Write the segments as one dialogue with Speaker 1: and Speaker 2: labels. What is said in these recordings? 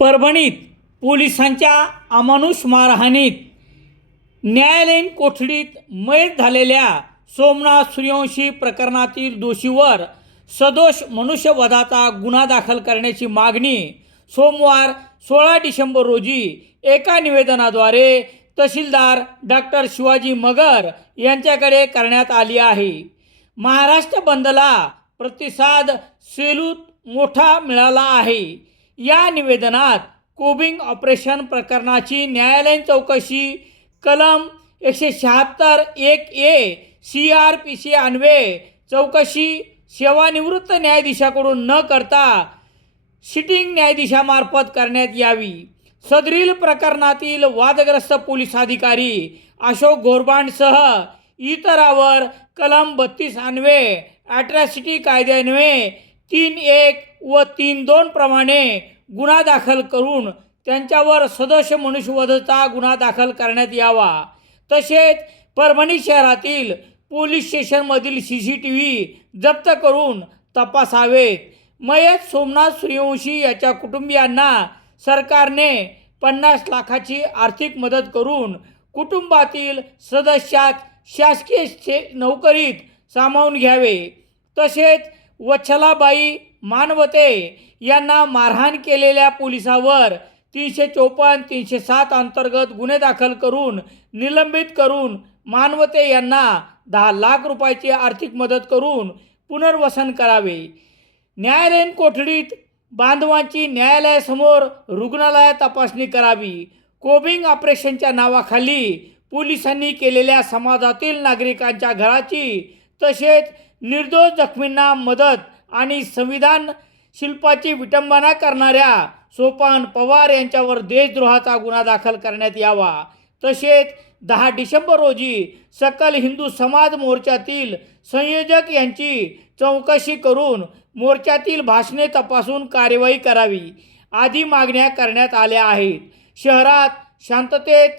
Speaker 1: परभणीत पोलिसांच्या अमानुष मारहाणीत न्यायालयीन कोठडीत मयत झालेल्या सोमनाथ सूर्यवंशी प्रकरणातील दोषीवर सदोष मनुष्यवधाचा गुन्हा दाखल करण्याची मागणी सोमवार सोळा डिसेंबर रोजी एका निवेदनाद्वारे तहसीलदार डॉक्टर शिवाजी मगर यांच्याकडे करण्यात आली आहे. महाराष्ट्र बंदला प्रतिसाद सेलूत मोठा मिळाला आहे. या निवेदनात कोबिंग ऑपरेशन प्रकरणाची न्यायालयीन चौकशी कलम एकशे शहात्तर एक A C R P C अन्वे चौकशी सेवानिवृत्त न्यायाधीशाकडून न करता सिटिंग न्यायाधीशामार्फत करण्यात यावी. सदरील प्रकरणातील वादग्रस्त पोलीस अधिकारी अशोक घोरबांडसह इतरावर कलम बत्तीस अन्वे ॲट्रॅसिटी कायद्यान्वये तीन एक व तीन दोन प्रमाणे गुन्हा दाखल करून त्यांच्यावर सदस्य मनुष्यवधाचा गुन्हा दाखल करण्यात यावा. तसेच परभणी शहरातील पोलीस स्टेशनमधील सी सी टी व्ही जप्त करून तपासावेत. मयत सोमनाथ सूर्यवंशी याच्या कुटुंबियांना सरकारने पन्नास लाखाची आर्थिक मदत करून कुटुंबातील सदस्यात शासकीय नोकरीत सामावून घ्यावे. तसेच वच्छलाबाई मानवते यांना मारहाण केलेल्या पोलिसावर तीनशे चोपन्न तीनशे सात अंतर्गत गुन्हे दाखल करून निलंबित करून मानवते यांना दहा लाख रुपयाची आर्थिक मदत करून पुनर्वसन करावे. न्यायालयीन कोठडीत बांधवांची न्यायालयासमोर रुग्णालयात तपासणी करावी. कोबिंग ऑपरेशनच्या नावाखाली पोलिसांनी केलेल्या समाजातील नागरिकांच्या घराची तसेच निर्दोष जखमींना मदत आणि संविधान शिल्पाची विटंबना करणाऱ्या सोपान पवार यांच्यावर देशद्रोहाचा गुन्हा दाखल करण्यात यावा. तसेच दहा डिसेंबर रोजी सकल हिंदू समाज मोर्चातील संयोजक यांची चौकशी करून मोर्चातील भाषणे तपासून कार्यवाही करावी आदी मागण्या करण्यात आल्या आहेत. शहरात शांततेत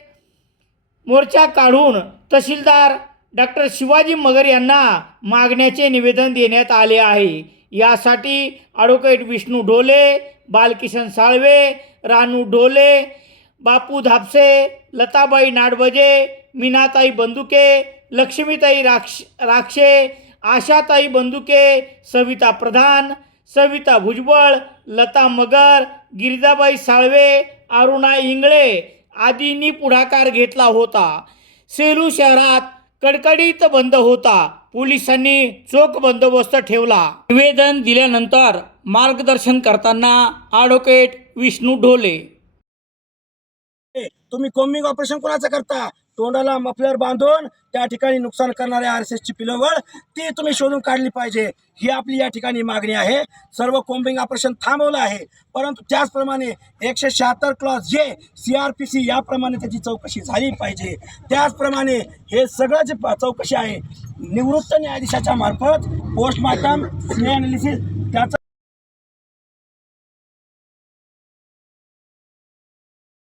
Speaker 1: मोर्चा काढून तहसीलदार डॉक्टर शिवाजी मगर यांना मागण्याचे निवेदन देण्यात आले आहे. यासाठी ॲडव्होकेट विष्णू ढोले बालकिशन साळवे रानू ढोले बापू धापसे लताबाई नाडबजे मीनाताई बंदुके लक्ष्मीताई राक्ष राक्षे आशाताई बंदुके सविता प्रधान सविता भुजबळ लता मगर गिरिजाबाई साळवे अरुणा इंगळे आदींनी पुढाकार घेतला होता. सेलू शहरात कडकडीत बंद होता. पोलिसांनी चोख बंदोबस्त ठेवला. निवेदन दिल्यानंतर मार्गदर्शन करताना ॲडव्होकेट विष्णू ढोले.
Speaker 2: तुम्ही कोम्बिंग ऑपरेशन कोणाचं करता? तोंडाला मफलर बांधून त्या ठिकाणी नुकसान करणाऱ्या आर एस एसची पिलोवळ ती तुम्ही शोधून काढली पाहिजे. ही आपली या ठिकाणी मागणी आहे. सर्व कोम्बिंग ऑपरेशन थांबवलं आहे. परंतु त्याचप्रमाणे एकशे शहात्तर क्लॉज जे सी आर पी सी याप्रमाणे त्याची चौकशी झाली पाहिजे. त्याचप्रमाणे हे सगळं जे प- चौकशी आहे निवृत्त न्यायाधीशाच्या मार्फत पोस्टमार्टम अनालिसिस त्याचं